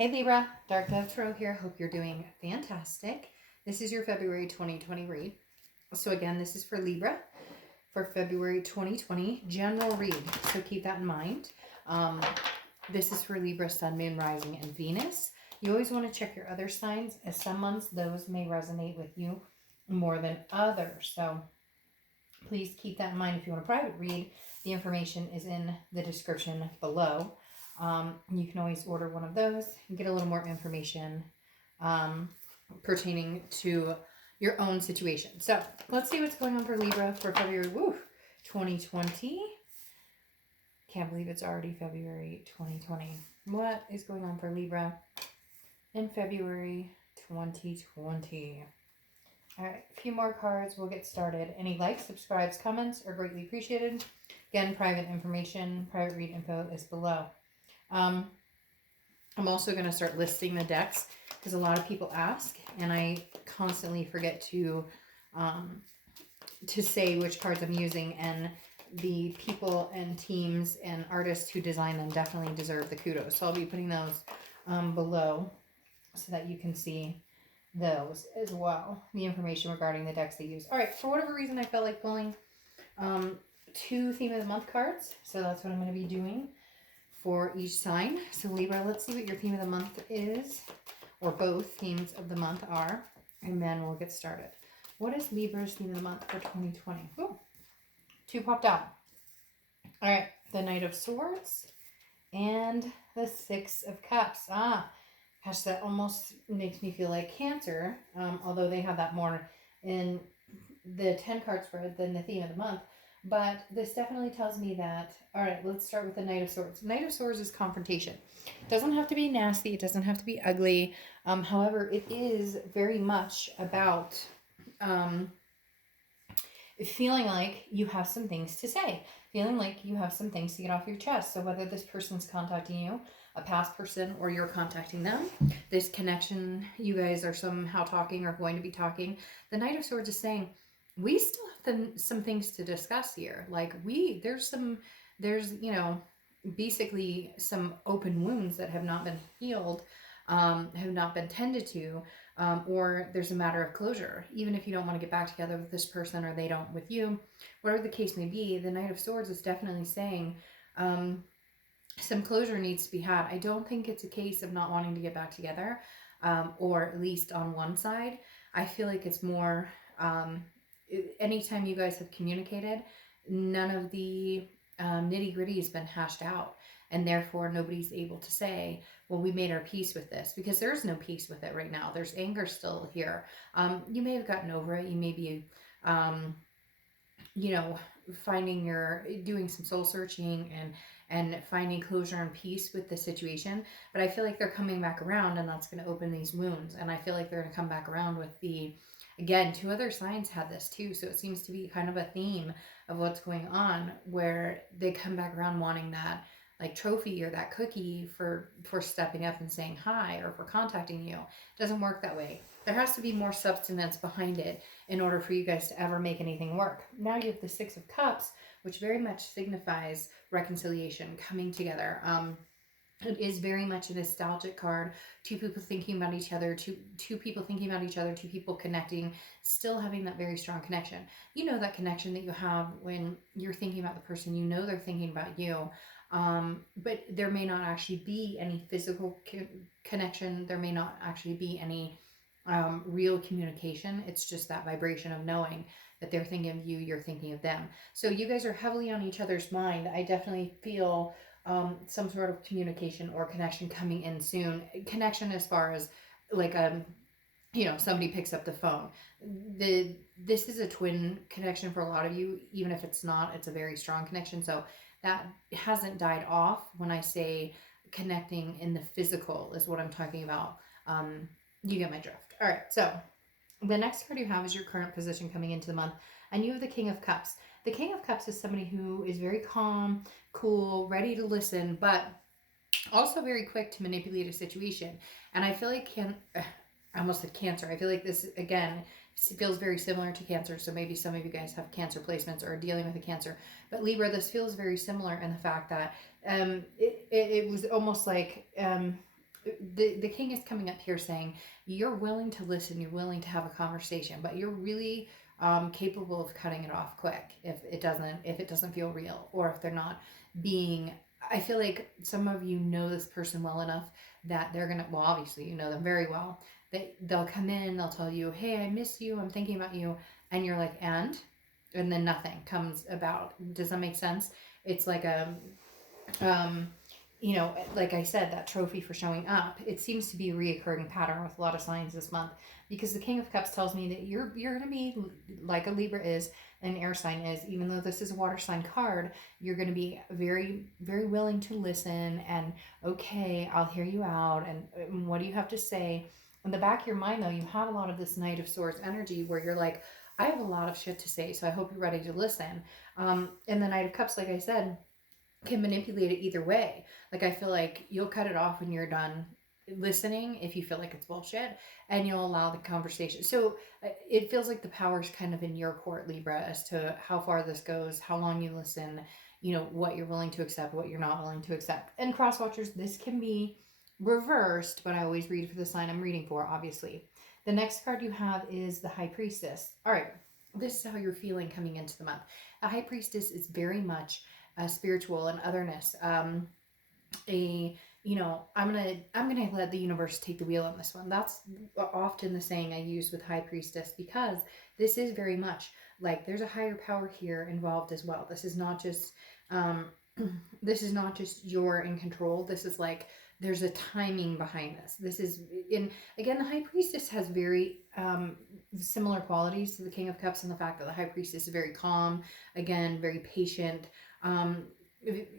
Hey Libra, Dark Dove Tarot here. Hope you're doing fantastic. This is your February 2020 read. So again, this is for Libra for February 2020 general read. So keep that in mind. This is for Libra, Sun, Moon, Rising, and Venus. You always want to check your other signs, as some months those may resonate with you more than others. So please keep that in mind. If you want a private read, the information is in the description below. You can always order one of those and get a little more information pertaining to your own situation. So let's see what's going on for Libra for February 2020. Can't believe it's already February 2020. What is going on for Libra in February 2020? All right, a few more cards. We'll get started. Any likes, subscribes, comments are greatly appreciated. Again, private information, private read info is below. I'm also going to start listing the decks because a lot of people ask, and I constantly forget to say which cards I'm using, and the people and teams and artists who design them definitely deserve the kudos. So I'll be putting those below so that you can see those as well, the information regarding the decks they use. All right, for whatever reason, I felt like pulling 2 theme of the month cards, so that's what I'm going to be doing for each sign. So Libra, let's see what your theme of the month is, or both themes of the month are, and then we'll get started. What is Libra's theme of the month for 2020? Ooh, 2 popped out. All right, the Knight of Swords and the 6 of Cups. Gosh, that almost makes me feel like Cancer, although they have that more in the 10 card spread than the theme of the month. But this definitely tells me that, all right, let's start with the Knight of Swords. Knight of Swords is confrontation. It doesn't have to be nasty. It doesn't have to be ugly. However, it is very much about feeling like you have some things to say, feeling like you have some things to get off your chest. So whether this person's contacting you, a past person, or you're contacting them, this connection, you guys are somehow talking or going to be talking, the Knight of Swords is saying, we still have some things to discuss here. Like there's basically some open wounds that have not been healed, have not been tended to, or there's a matter of closure. Even if you don't want to get back together with this person, or they don't with you, whatever the case may be, the Knight of Swords is definitely saying some closure needs to be had. I don't think it's a case of not wanting to get back together, or at least on one side. I feel like it's more anytime you guys have communicated, none of the nitty gritty has been hashed out, and therefore nobody's able to say, well, we made our peace with this, because there's no peace with it right now. There's anger still here. You may have gotten over it. You may be doing some soul searching and finding closure and peace with the situation. But I feel like they're coming back around, and that's going to open these wounds. And I feel like they're going to come back around with again, 2 other signs had this too. So it seems to be kind of a theme of what's going on, where they come back around wanting that like trophy or that cookie for stepping up and saying hi, or for contacting you. It doesn't work that way. There has to be more substance behind it in order for you guys to ever make anything work. Now you have the 6 of Cups, which very much signifies reconciliation, coming together. It is very much a nostalgic card. 2 people thinking about each other, two people thinking about each other, 2 people connecting, still having that very strong connection. You know that connection that you have when you're thinking about the person, you know they're thinking about you. But there may not actually be any physical connection. There may not actually be any real communication. It's just that vibration of knowing that they're thinking of you, you're thinking of them. So you guys are heavily on each other's mind. I definitely feel some sort of communication or connection coming in soon. Connection as far as like somebody picks up the phone. This is a twin connection for a lot of you. Even if it's not, it's a very strong connection. So that hasn't died off. When I say connecting in the physical is what I'm talking about. You get my drift. All right, so the next card you have is your current position coming into the month, and you have the King of Cups. The King of Cups is somebody who is very calm, cool, ready to listen, but also very quick to manipulate a situation. And I feel like I almost said Cancer. I feel like this, again, feels very similar to Cancer. So maybe some of you guys have Cancer placements or are dealing with a Cancer. But Libra, this feels very similar in the fact that it was almost like the king is coming up here saying you're willing to listen, you're willing to have a conversation, but you're really capable of cutting it off quick if it doesn't feel real, or if they're not being. I feel like some of you know this person well enough that they're gonna. Well, obviously you know them very well. They'll come in, they'll tell you, "Hey, I miss you. I'm thinking about you," and you're like, and then nothing comes about. Does that make sense? It's like a um, like I said, that trophy for showing up, it seems to be a reoccurring pattern with a lot of signs this month, because the King of Cups tells me that you're going to be like a Libra is, an air sign is, even though this is a water sign card, you're going to be very, very willing to listen and, okay, I'll hear you out, and what do you have to say? In the back of your mind, though, you have a lot of this Knight of Swords energy where you're like, I have a lot of shit to say, so I hope you're ready to listen. And the Knight of Cups, like I said, can manipulate it either way. Like, I feel like you'll cut it off when you're done listening if you feel like it's bullshit, and you'll allow the conversation. So it feels like the power's kind of in your court, Libra, as to how far this goes, how long you listen, what you're willing to accept, what you're not willing to accept. And cross watchers, this can be reversed, but I always read for the sign I'm reading for, obviously. The next card you have is the High Priestess. All right, this is how you're feeling coming into the month. A High Priestess is very much spiritual and otherness. A I'm gonna let the universe take the wheel on this one. That's often the saying I use with High Priestess, because this is very much like there's a higher power here involved as well. This is not just um, this is not just you're in control. This is like there's a timing behind this. This is in again, the High Priestess has very similar qualities to the King of Cups, in the fact that the High Priestess is very calm, again, very patient, um,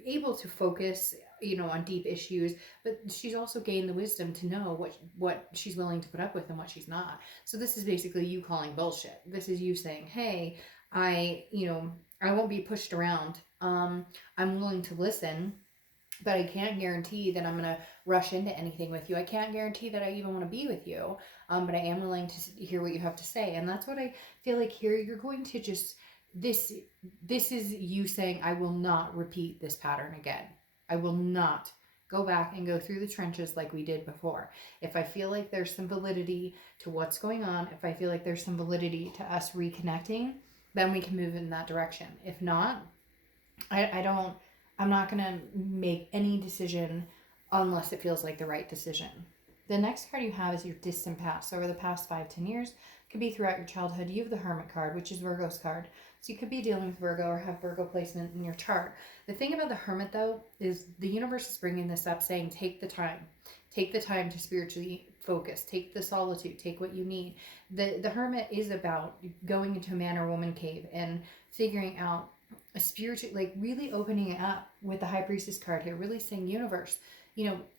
able to focus, on deep issues, but she's also gained the wisdom to know what she's willing to put up with and what she's not. So this is basically you calling bullshit. This is you saying, "Hey, I won't be pushed around. I'm willing to listen, but I can't guarantee that I'm going to rush into anything with you. I can't guarantee that I even want to be with you, but I am willing to hear what you have to say." And that's what I feel like here. You're going to just this this is you saying, "I will not repeat this pattern again. I will not go back and go through the trenches like we did before. If I feel like there's some validity to what's going on, if I feel like there's some validity to us reconnecting, then we can move in that direction. If not, I don't, I'm not going to make any decision unless it feels like the right decision." The next card you have is your distant past. So over the past 5-10 years, it could be throughout your childhood. You have the Hermit card, which is Virgo's card. So you could be dealing with Virgo or have Virgo placement in your chart. The thing about the Hermit, though, is the universe is bringing this up, saying take the time. Take the time to spiritually focus. Take the solitude. Take what you need. The Hermit is about going into a man or woman cave and figuring out a spiritual, like really opening it up with the High Priestess card here, really saying, universe,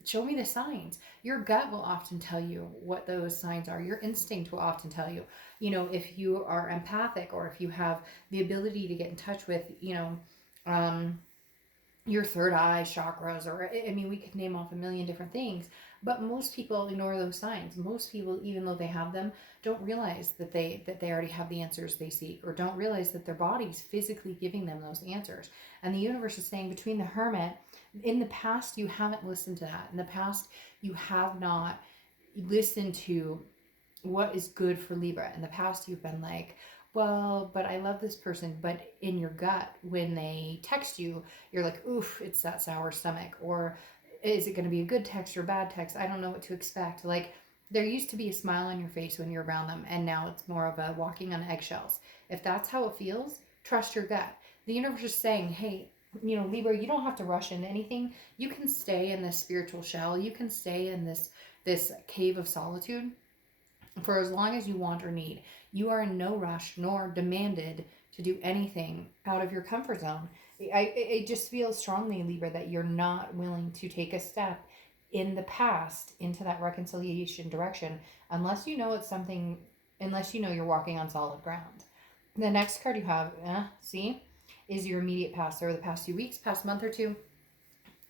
show me the signs. Your gut will often tell you what those signs are. Your instinct will often tell you, if you are empathic, or if you have the ability to get in touch with, um, your third eye chakras, or I mean, we could name off a million different things, but most people ignore those signs. Most people, even though they have them, don't realize that they already have the answers they seek, or don't realize that their body's physically giving them those answers. And the universe is saying, between the Hermit, in the past you haven't listened to that. In the past you have not listened to what is good for Libra. In the past you've been like, well, but I love this person, but in your gut, when they text you, you're like, oof, it's that sour stomach. Or is it going to be a good text or bad text? I don't know what to expect. Like, there used to be a smile on your face when you're around them, and now it's more of a walking on eggshells. If that's how it feels, trust your gut. The universe is saying, hey, Libra, you don't have to rush into anything. You can stay in this spiritual shell. You can stay in this cave of solitude for as long as you want or need. You are in no rush nor demanded to do anything out of your comfort zone. I just feel strongly, Libra, that you're not willing to take a step in the past into that reconciliation direction unless you know it's something, unless you know you're walking on solid ground. The next card you have, is your immediate past, or the past few weeks, past month or two.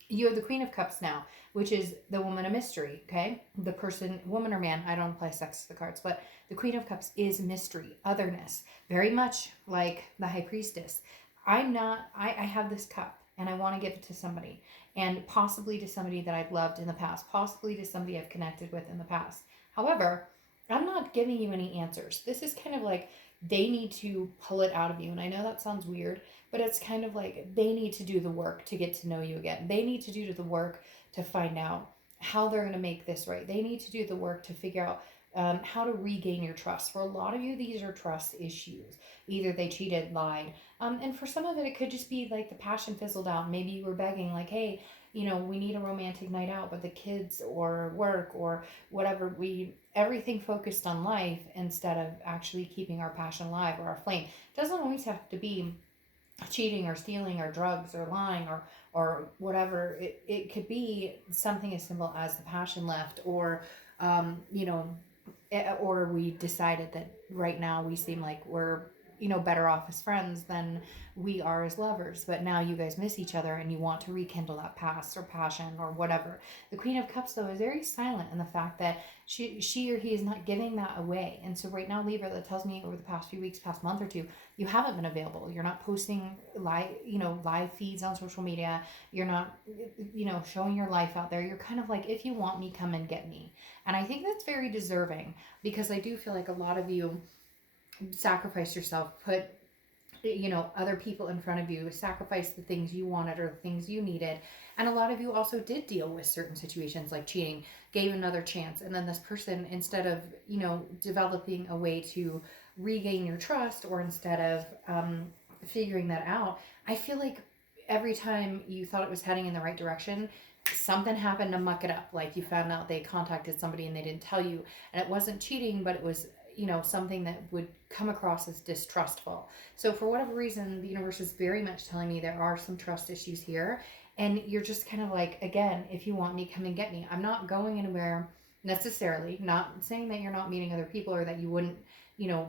You have the Queen of Cups now, which is the woman of mystery, okay? The person, woman or man, I don't apply sex to the cards, but the Queen of Cups is mystery, otherness, very much like the High Priestess. I have this cup. and I want to give it to somebody, and possibly to somebody that I've loved in the past, possibly to somebody I've connected with in the past. However, I'm not giving you any answers. This is kind of like they need to pull it out of you. And I know that sounds weird, but it's kind of like they need to do the work to get to know you again. They need to do the work to find out how they're going to make this right. They need to do the work to figure out how to regain your trust. For a lot of you, these are trust issues. Either they cheated, lied, and for some of it, it could just be like the passion fizzled out. Maybe you were begging, like, hey, we need a romantic night out, but the kids or work or whatever, everything focused on life instead of actually keeping our passion alive or our flame. It doesn't always have to be cheating or stealing or drugs or lying or whatever. It could be something as simple as the passion left, or or we decided that right now we seem like we're better off as friends than we are as lovers, but now you guys miss each other and you want to rekindle that past or passion or whatever. The Queen of Cups, though, is very silent in the fact that she or he is not giving that away. And so right now, Libra, that tells me over the past few weeks, past month or two, you haven't been available. You're not posting live feeds on social media. You're not showing your life out there. You're kind of like, if you want me, come and get me. And I think that's very deserving, because I do feel like a lot of you sacrifice yourself, put other people in front of you, sacrifice the things you wanted or the things you needed. And a lot of you also did deal with certain situations like cheating, gave another chance, and then this person, instead of developing a way to regain your trust, or instead of figuring that out, I feel like every time you thought it was heading in the right direction, something happened to muck it up. Like you found out they contacted somebody and they didn't tell you, and it wasn't cheating, but it was something that would come across as distrustful. So for whatever reason, the universe is very much telling me there are some trust issues here, and you're just kind of like, again, if you want me, come and get me. I'm not going anywhere necessarily, not saying that you're not meeting other people or that you wouldn't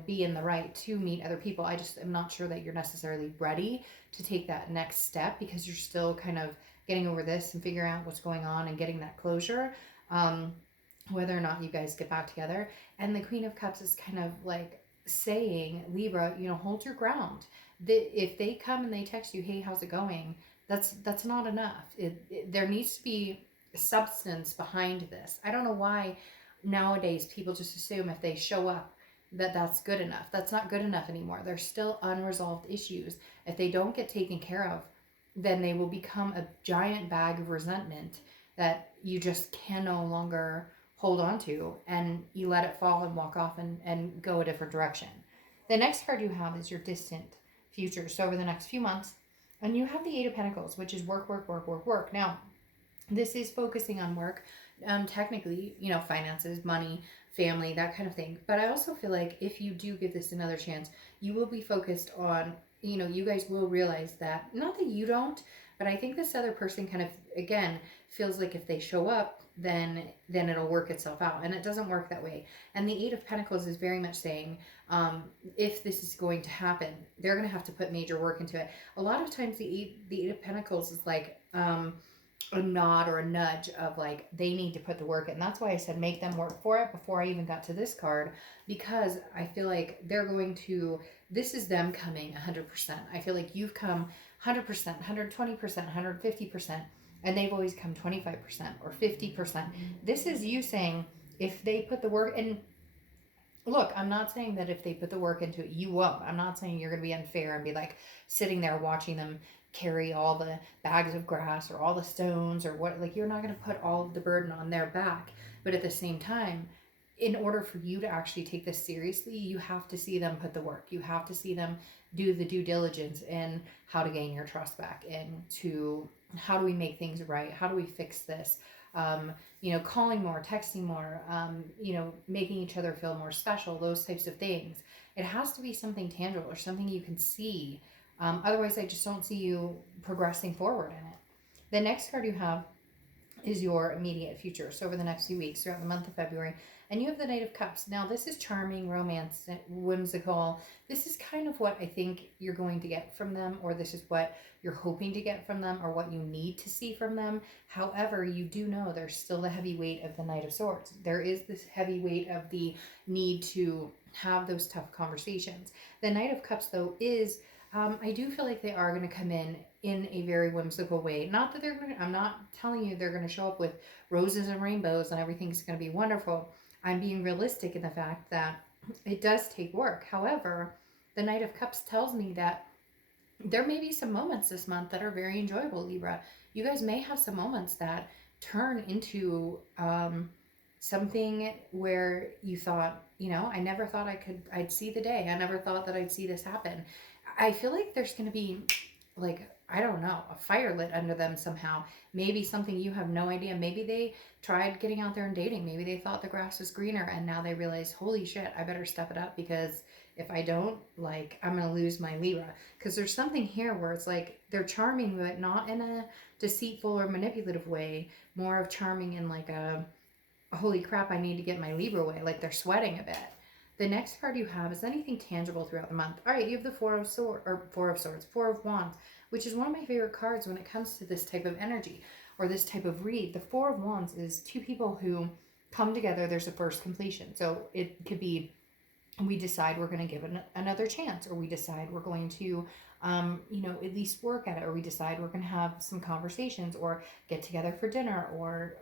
be in the right to meet other people. I just am not sure that you're necessarily ready to take that next step, because you're still kind of getting over this and figuring out what's going on and getting that closure, whether or not you guys get back together. And the Queen of Cups is kind of like saying, Libra, hold your ground. If they come and they text you, hey, how's it going? That's not enough. There needs to be substance behind this. I don't know why nowadays people just assume if they show up that's good enough. That's not good enough anymore. There's still unresolved issues. If they don't get taken care of, then they will become a giant bag of resentment that you just can no longer hold on to, and you let it fall and walk off and go a different direction. The next card you have is your distant future. So over the next few months, and you have the Eight of Pentacles, which is work, work, work, work, work. Now, this is focusing on work, technically, finances, money, family, that kind of thing. But I also feel like if you do give this another chance, you will be focused on, you guys will realize that, not that you don't, but I think this other person kind of, again, feels like if they show up, then it'll work itself out, and it doesn't work that way. And the Eight of Pentacles is very much saying, if this is going to happen, they're going to have to put major work into it. A lot of times the Eight of Pentacles is like a nod or a nudge of like they need to put the work in. That's why I said make them work for it before I even got to this card, because I feel like they're going to, this is them coming 100%. I feel like you've come 100%, 120%, 150%, and they've always come 25% or 50%. This is you saying, if they put the work in, look, I'm not saying that if they put the work into it, you won't. I'm not saying you're going to be unfair and be like sitting there watching them carry all the bags of grass or all the stones or what, like you're not going to put all of the burden on their back. But at the same time, in order for you to actually take this seriously, you have to see them put the work. You have to see them do the due diligence in how to gain your trust back, and to how do we make things right? How do we fix this? Calling more, texting more, making each other feel more special, those types of things. It has to be something tangible or something you can see. Otherwise, I just don't see you progressing forward in it. The next card you have is your immediate future. So over the next few weeks, throughout the month of February, and you have the Knight of Cups. Now, this is charming, romance, whimsical. This is kind of what I think you're going to get from them, or this is what you're hoping to get from them, or what you need to see from them. However, you do know there's still the heavy weight of the Knight of Swords. There is this heavy weight of the need to have those tough conversations. The Knight of Cups, though, is, I do feel like they are going to come in in a very whimsical way. Not that I'm not telling you they're gonna show up with roses and rainbows and everything's gonna be wonderful. I'm being realistic in the fact that it does take work. However, the Knight of Cups tells me that there may be some moments this month that are very enjoyable, Libra. You guys may have some moments that turn into something where you thought, I never thought I'd see the day. I never thought that I'd see this happen. I feel like there's going to be, like, I don't know, a fire lit under them somehow. Maybe something you have no idea. Maybe they tried getting out there and dating. Maybe they thought the grass was greener and now they realize, holy shit, I better step it up, because if I don't, like, I'm going to lose my Libra. Because there's something here where it's like they're charming, but not in a deceitful or manipulative way. More of charming in like a holy crap, I need to get my Libra way. Like they're sweating a bit. The next card you have is anything tangible throughout the month. All right, you have the Four of Swords, Four of Wands, which is one of my favorite cards when it comes to this type of energy or this type of read. The Four of Wands is two people who come together. There's a first completion. So it could be, we decide we're going to give it another chance, or we decide we're going to at least work at it, or we decide we're going to have some conversations or get together for dinner, or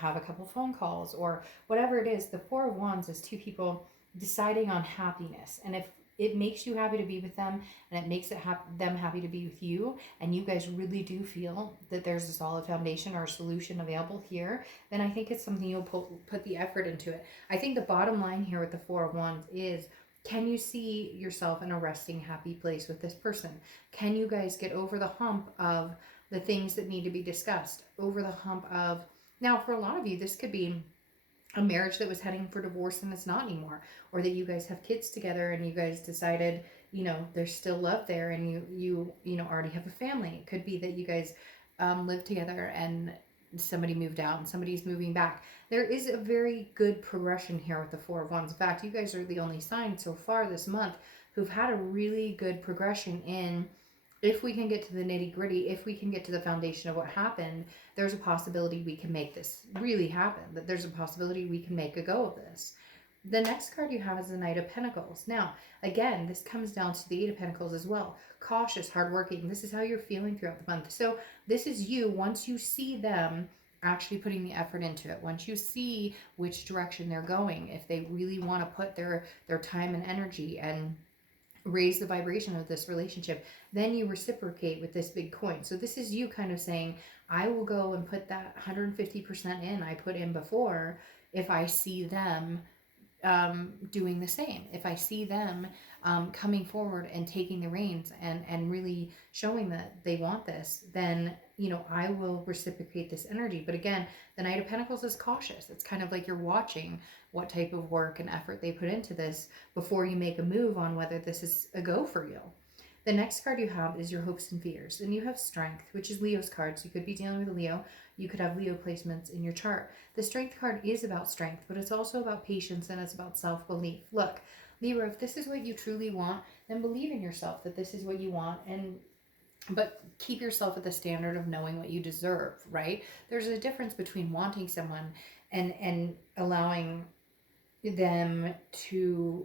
have a couple phone calls, or whatever it is. The Four of Wands is two people deciding on happiness, and if it makes you happy to be with them and it makes them happy to be with you, and you guys really do feel that there's a solid foundation or a solution available here, then I think it's something you'll put the effort into it. I think the bottom line here with the Four of Wands is, can you see yourself in a resting, happy place with this person? Can you guys get over the hump of the things that need to be discussed? Over the hump of, now for a lot of you, this could be a marriage that was heading for divorce and it's not anymore, or that you guys have kids together and you guys decided, there's still love there, and you already have a family. It could be that you guys live together and somebody moved out and somebody's moving back. There is a very good progression here with the Four of Wands. In fact, you guys are the only sign so far this month who've had a really good progression in, if we can get to the nitty gritty, if we can get to the foundation of what happened, there's a possibility we can make this really happen, that there's a possibility we can make a go of this. The next card you have is the Knight of Pentacles. Now, again, this comes down to the Eight of Pentacles as well. Cautious, hardworking. This is how you're feeling throughout the month. So this is you, once you see them actually putting the effort into it, once you see which direction they're going, if they really want to put their time and energy and raise the vibration of this relationship, then you reciprocate with this big coin. So this is you kind of saying, I will go and put that 150% in I put in before, if I see them doing the same. If I see them coming forward and taking the reins and really showing that they want this, then I will reciprocate this energy. But again, the Knight of Pentacles is cautious. It's kind of like you're watching what type of work and effort they put into this before you make a move on whether this is a go for you. The next card you have is your hopes and fears, and you have Strength, which is Leo's card. So you could be dealing with a Leo. You could have Leo placements in your chart. The Strength card is about strength, but it's also about patience, and it's about self-belief. Look, Libra, if this is what you truly want, then believe in yourself that this is what you want, but keep yourself at the standard of knowing what you deserve, right? There's a difference between wanting someone and allowing them to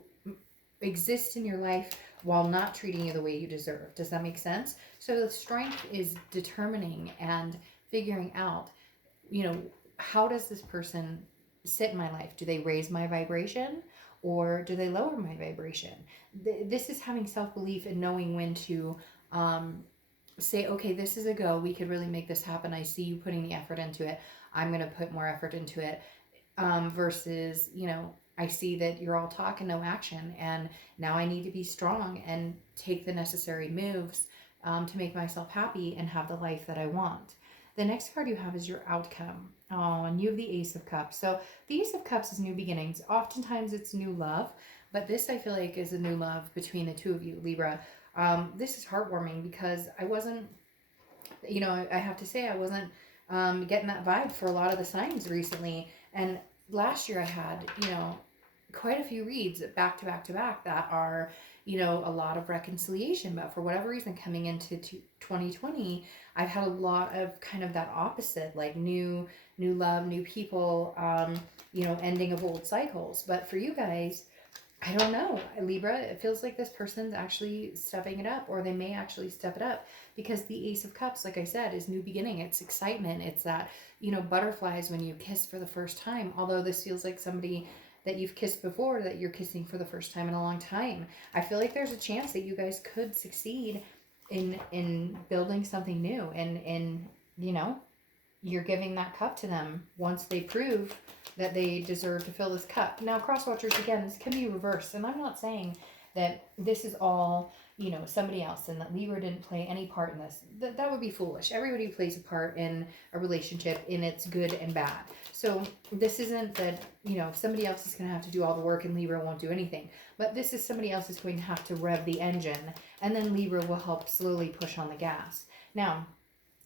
exist in your life while not treating you the way you deserve. Does that make sense? So the Strength is determining and figuring out, how does this person sit in my life? Do they raise my vibration or do they lower my vibration? This is having self-belief and knowing when to say, okay, this is a go. We could really make this happen. I see you putting the effort into it. I'm going to put more effort into it. Versus, I see that you're all talk and no action, and now I need to be strong and take the necessary moves to make myself happy and have the life that I want. The next card you have is your outcome. Oh, and you have the Ace of Cups. So the Ace of Cups is new beginnings. Oftentimes it's new love, but this I feel like is a new love between the two of you, Libra. This is heartwarming because I wasn't, I have to say I wasn't getting that vibe for a lot of the signs recently. And last year I had, quite a few reads back to back to back that are, a lot of reconciliation. But for whatever reason, coming into 2020, I've had a lot of kind of that opposite, like new love, new people, ending of old cycles. But for you guys, I don't know, Libra. It feels like this person's actually stepping it up, or they may actually step it up because the Ace of Cups, like I said, is new beginning. It's excitement. It's that, butterflies when you kiss for the first time. Although this feels like somebody that you've kissed before, that you're kissing for the first time in a long time. I feel like there's a chance that you guys could succeed in building something new, and you know you're giving that cup to them once they prove that they deserve to fill this cup. Now, cross watchers, again, this can be reversed. And I'm not saying that this is all, somebody else and that Libra didn't play any part in this. That would be foolish. Everybody plays a part in a relationship, in its good and bad. So this isn't that, somebody else is going to have to do all the work and Libra won't do anything. But this is somebody else is going to have to rev the engine, and then Libra will help slowly push on the gas. Now,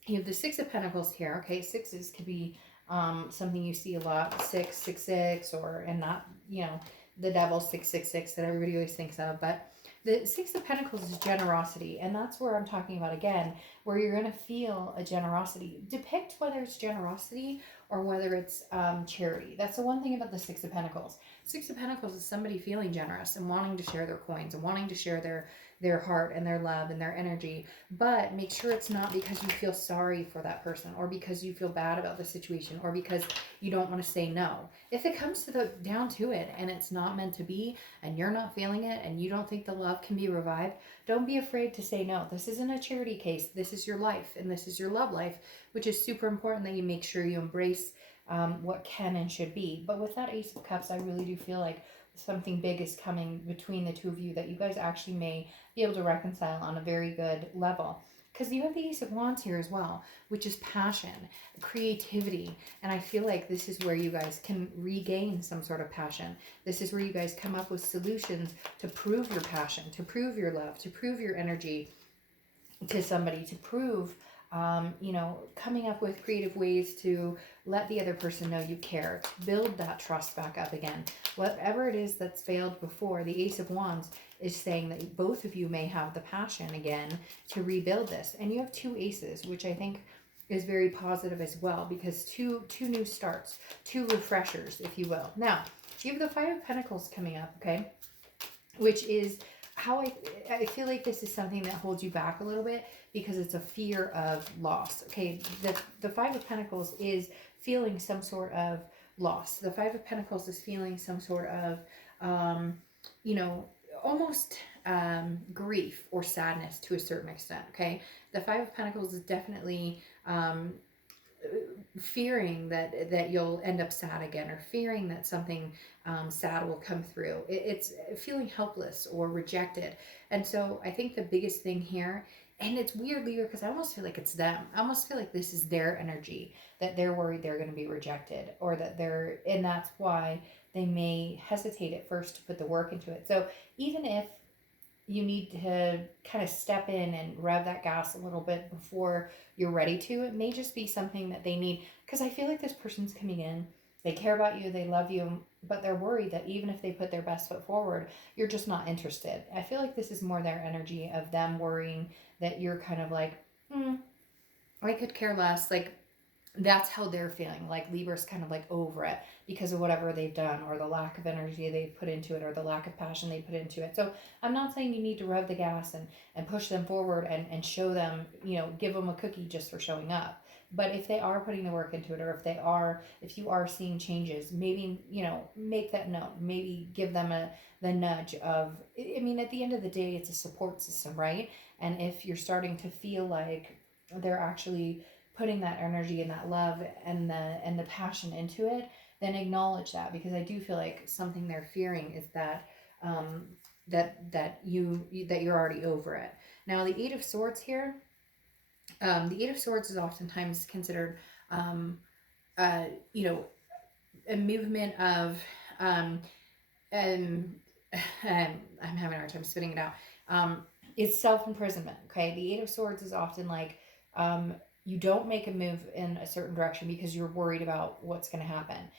you have the Six of Pentacles here. Okay, sixes could be something you see a lot, 666, or and not the devil 666 that everybody always thinks of, but the Six of Pentacles is generosity, and that's where I'm talking about again, where you're going to feel a generosity. Depict whether it's generosity or whether it's charity. That's the one thing about the Six of Pentacles. Six of Pentacles is somebody feeling generous and wanting to share their coins and wanting to share their heart and their love and their energy, but make sure it's not because you feel sorry for that person, or because you feel bad about the situation, or because you don't want to say no. If it comes to the down to it and it's not meant to be, and you're not feeling it, and you don't think the love can be revived, don't be afraid to say no. This isn't a charity case. This is your life, and this is your love life, which is super important that you make sure you embrace what can and should be. But with that Ace of Cups, I really do feel like something big is coming between the two of you that you guys actually may be able to reconcile on a very good level. Because you have the Ace of Wands here as well, which is passion, creativity. And I feel like this is where you guys can regain some sort of passion. This is where you guys come up with solutions to prove your passion, to prove your love, to prove your energy to somebody, to prove, coming up with creative ways to let the other person know you care, to build that trust back up again. Whatever it is that's failed before, the Ace of Wands is saying that both of you may have the passion again to rebuild this. And you have two aces, which I think is very positive as well, because two new starts, two refreshers, if you will. Now, you have the Five of Pentacles coming up, okay? Which is how I feel like this is something that holds you back a little bit, because it's a fear of loss. Okay, the Five of Pentacles is feeling some sort of loss. The Five of Pentacles is feeling some sort of almost grief or sadness to a certain extent. Okay, the Five of Pentacles is definitely fearing that you'll end up sad again, or fearing that something sad will come through. It's feeling helpless or rejected. And so I think the biggest thing here, and it's weird, Libra, because I almost feel like it's them. I almost feel like this is their energy, that they're worried they're going to be rejected, or that and that's why they may hesitate at first to put the work into it. So even if you need to kind of step in and rev that gas a little bit before you're ready to, it may just be something that they need. Because I feel like this person's coming in, they care about you, they love you, but they're worried that even if they put their best foot forward, you're just not interested. I feel like this is more their energy of them worrying that you're kind of like, I could care less. Like, that's how they're feeling. Like Libra's kind of like over it because of whatever they've done, or the lack of energy they've put into it, or the lack of passion they put into it. So I'm not saying you need to rev the gas and push them forward and show them, give them a cookie just for showing up. But if they are putting the work into it, or if you are seeing changes, maybe, make that known. Maybe give them the nudge of, I mean, at the end of the day, it's a support system, right? And if you're starting to feel like they're actually putting that energy and that love and the passion into it, then acknowledge that, because I do feel like something they're fearing is that that you're already over it. Now, the Eight of Swords here, the Eight of Swords is oftentimes considered you know a movement of um, I'm having a hard time spitting it out. It's self-imprisonment. Okay, the Eight of Swords is often like you don't make a move in a certain direction because you're worried about what's going to happen,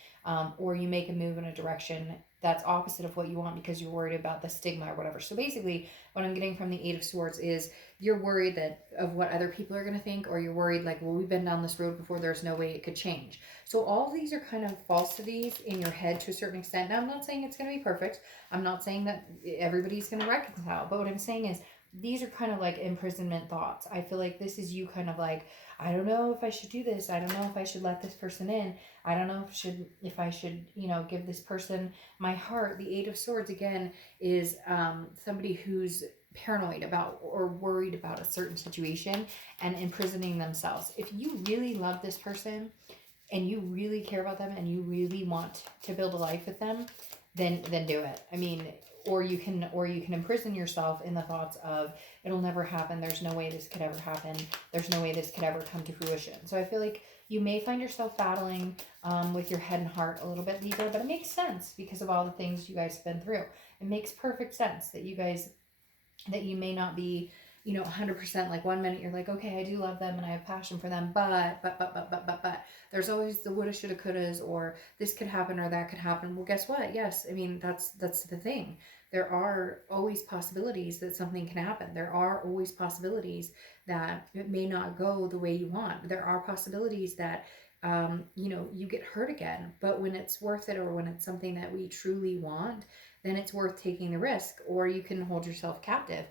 or you make a move in a direction that's opposite of what you want because you're worried about the stigma or whatever. So basically, what I'm getting from the Eight of Swords is you're worried that of what other people are going to think, or you're worried like, well, we've been down this road before, there's no way it could change. So all of these are kind of falsities in your head to a certain extent. Now, I'm not saying it's going to be perfect. I'm not saying that everybody's going to reconcile, but what I'm saying is these are kind of like imprisonment thoughts. I feel like this is you kind of like, I don't know if I should do this. I don't know if I should let this person in. I don't know if I should, give this person my heart. The Eight of Swords, again, is somebody who's paranoid about or worried about a certain situation and imprisoning themselves. If you really love this person and you really care about them and you really want to build a life with them, then do it. I mean, or you can imprison yourself in the thoughts of, it'll never happen, there's no way this could ever happen, there's no way this could ever come to fruition. So I feel like you may find yourself battling with your head and heart a little bit, Libra, but it makes sense because of all the things you guys have been through. It makes perfect sense that you may not be 100%. Like, one minute you're like, okay, I do love them and I have passion for them, but there's always the woulda, shoulda, couldas, or this could happen or that could happen. Well, guess what? Yes, I mean, that's the thing. There are always possibilities that something can happen. There are always possibilities that it may not go the way you want. There are possibilities that you get hurt again. But when it's worth it, or when it's something that we truly want, then it's worth taking the risk. Or you can hold yourself captive.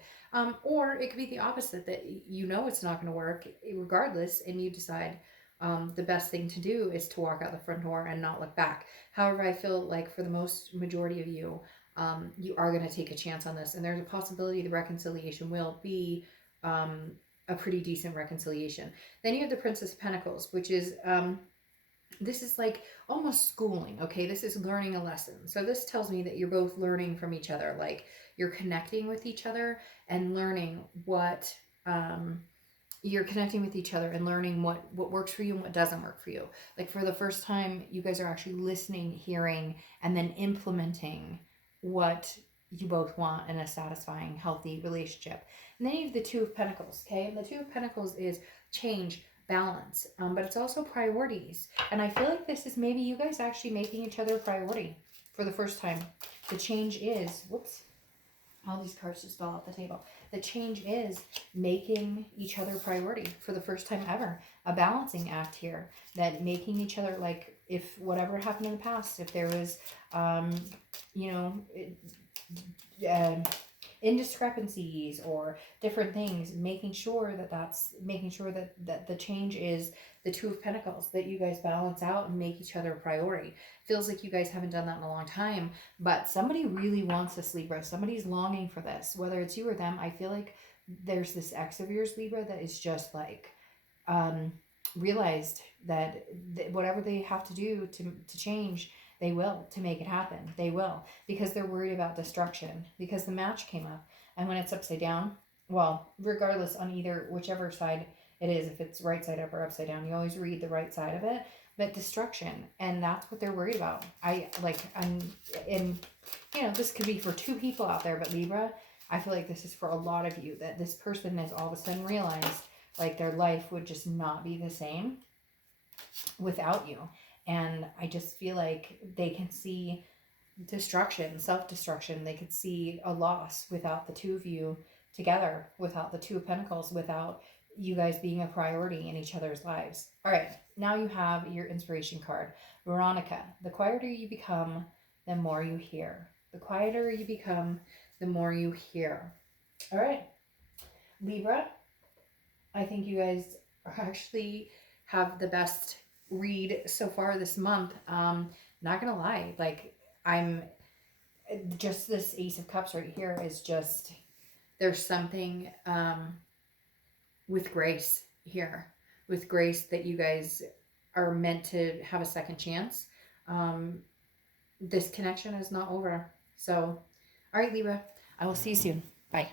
Or it could be the opposite, that it's not going to work regardless, and you decide the best thing to do is to walk out the front door and not look back. However, I feel like for the most majority of you, you are going to take a chance on this, and there's a possibility the reconciliation will be a pretty decent reconciliation. Then you have the Princess of Pentacles, which is this is like almost schooling. Okay, this is learning a lesson. So this tells me that you're both learning from each other, like you're connecting with each other and learning what you're connecting with each other and learning what works for you and what doesn't work for you. Like, for the first time, you guys are actually listening, hearing, and then implementing what you both want in a satisfying, healthy relationship. And then you have the Two of Pentacles. Okay, and the Two of Pentacles is change, balance, but it's also priorities. And I feel like this is maybe you guys actually making each other a priority for the first time. The change is, whoops, all these cards just fell off the table. The change is making each other a priority for the first time ever. A balancing act here, that making each other, like, if whatever happened in the past, if there was indiscrepancies or different things, making sure that the change is the Two of Pentacles, that you guys balance out and make each other a priority. Feels like you guys haven't done that in a long time, but somebody really wants this, Libra. Somebody's longing for this, whether it's you or them. I feel like there's this ex of yours, Libra, that is just like realized that whatever they have to do to change, they will, to make it happen. They will, because they're worried about destruction, because the Match came up. And when it's upside down, well, regardless, on whichever side it is, if it's right side up or upside down, you always read the right side of it. But destruction, and that's what they're worried about. This could be for two people out there, but Libra, I feel like this is for a lot of you, that this person has all of a sudden realized, like, their life would just not be the same without you. And I just feel like they can see destruction, self-destruction. They could see a loss without the two of you together, without the Two of Pentacles, without you guys being a priority in each other's lives. All right, now you have your inspiration card. Veronica, the quieter you become, the more you hear. The quieter you become, the more you hear. All right, Libra, I think you guys actually have the best read so far this month. Not gonna lie, like, I'm just, this Ace of Cups right here is just, there's something with grace here, with grace, that you guys are meant to have a second chance. This connection is not over. So, all right, Libra, I will see you soon. Bye.